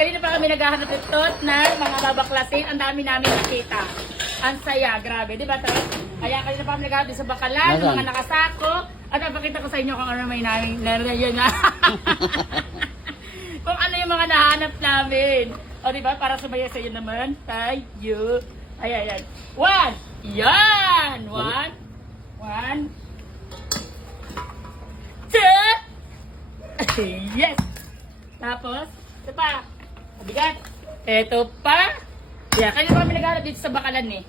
kanina pa kami naghahanap ito ng mga babaklasin. Ang dami namin nakita. Ang saya, grabe. Di ba, Tot? Kaya kanina pa kami naghahanap sa bakalan, mga nakasako. At napakita ko sa inyo kung ano may namin. Yun na. Kung ano yung mga nahanap namin. O, di ba? Para sumaya sa iyo naman. Tayo. Ayan. One. Yan. One. Two. Yes. Tapos, ito pa. Mabigat. Ito pa. Yeah, kanina pa kami nagharap dito sa bakalan eh.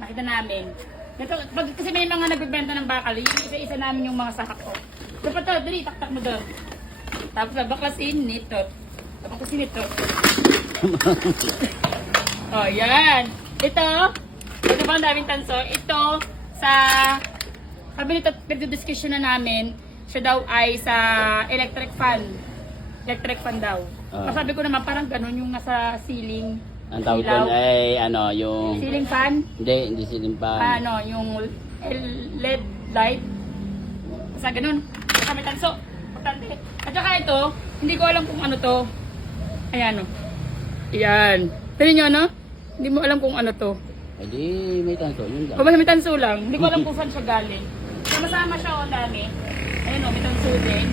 Nakita namin. Ito, kasi may mga nagbibenta ng bakal, yung isa-isa namin yung mga sako. Ito pa to, dali, taktak mo doon. Tapos nabaklasin nito. Nabaklasin nito. Oh, yan. Ito ba ang daming tanso? Ito, sabi nito, pinag-discussion na namin, siya daw ay sa electric fan. Electric fan daw. Sabi ko naman, parang ganun yung nasa ceiling. Ang tawag doon ay yung ceiling fan? Hindi ceiling fan. Yung LED light. Basta ganun. Basta may tanso. Importante. At saka ito, hindi ko alam kung ano to. Ayan o. Ayan. Tignan nyo, no? Hindi mo alam kung ano to. Eh di may tanso, yun lang. O basta may tanso lang. Hindi ko alam kung saan siya galing. Sama-sama siya o dami. Ayan o, may tanso din.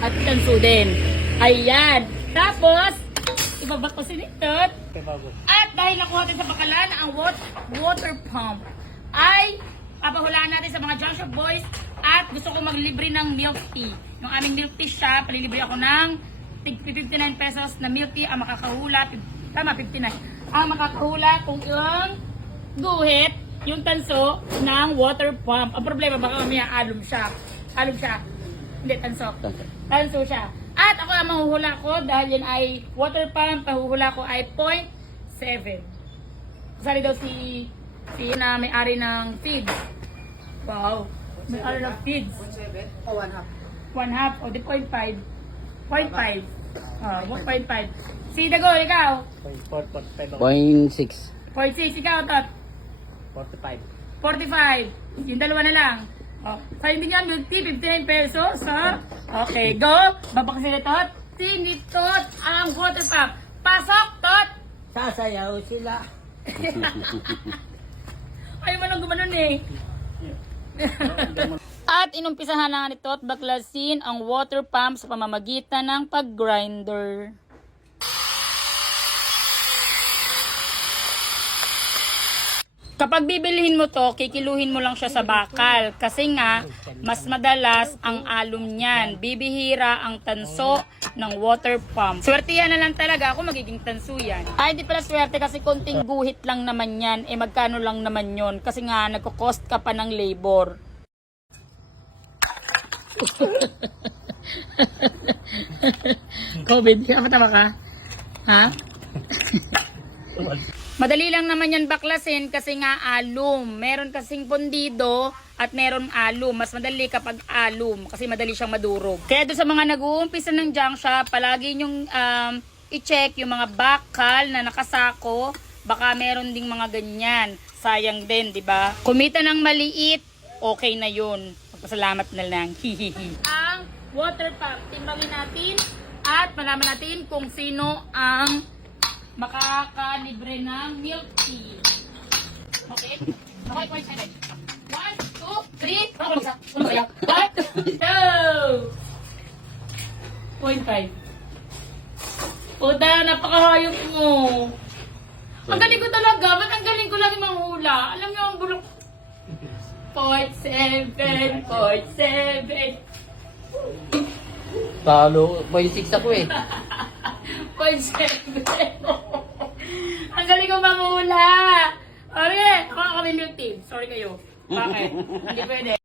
At tanso din. Ayan. Tapos, ibabaklasin ito. At dahil nakuha natin sa bakalan ang water pump, ay papahulaan natin sa mga junk shop boys at gusto ko maglibre ng milk tea. Yung aming milk tea shop, palilibre ako ng 59 pesos na milk tea ang makakahula. Tama, 59. Ang makakahula kung yung guhit, yung tanso ng water pump. Ang problema, baka mamaya alum siya. Hindi, tanso. Tanso siya. At ako ang mahuhula ko dahil yan ay water pump, pahuhula ko ay 0.7. Sali daw si na may-ari ng feeds. Wow. May-ari ng feeds. 0.7 o 1/2? 1/2 o di 0.5. 0.5. 1.5. Si Dago, ikaw? 0.6. 0.6. Ikaw, Tot? 45. 45. Yung dalawa na lang. Oh, sa hindi nga milk tea, 59 pesos, ha? Okay, go! Babakasin na, Tot. Sinitot ang water pump. Pasok, Tot! Sasayaw sila. Ayaw mo lang gumanon eh. At inumpisahan na ni Tot baklasin ang water pump sa pamamagitan ng pag-grinder. Kapag bibilihin mo to, kikiluhin mo lang siya sa bakal. Kasi nga, mas madalas ang alum niyan. Bibihira ang tanso ng water pump. Swertihan na lang talaga ako magiging tanso yan. Ay, hindi pala swerte kasi konting guhit lang naman yan. Eh, magkano lang naman yon? Kasi nga, nagko-cost ka pa ng labor. COVID, kaya matama ka? Ha? Madali lang naman yan baklasin kasi nga alum. Meron kasing pondido at meron alum. Mas madali kapag alum kasi madali siyang madurog. Kaya doon sa mga nag-uumpisa ng junk shop, palagi nyong i-check yung mga bakal na nakasako. Baka meron ding mga ganyan. Sayang din, di ba? Kumita ng maliit, okay na yun. Magpasalamat na lang. Hihihi. Ang water pump, timbangin natin at malaman natin kung sino ang makakalibre ng milk tea. Okay? Okay, point 7. 1, 2, 3. Ano ba? 1, 2. 0.5. Puta, napakahayop mo. Ang galing ko talaga. Ba't ang galing ko lagi manghula? Alam niyo ang bulok. 0.7. 0.7. Talo, 0.6 ako eh. 0.7. Ang galing ko mamula. Okay, ako kami milk tea. Sorry kayo. Bakit? Hindi pwede.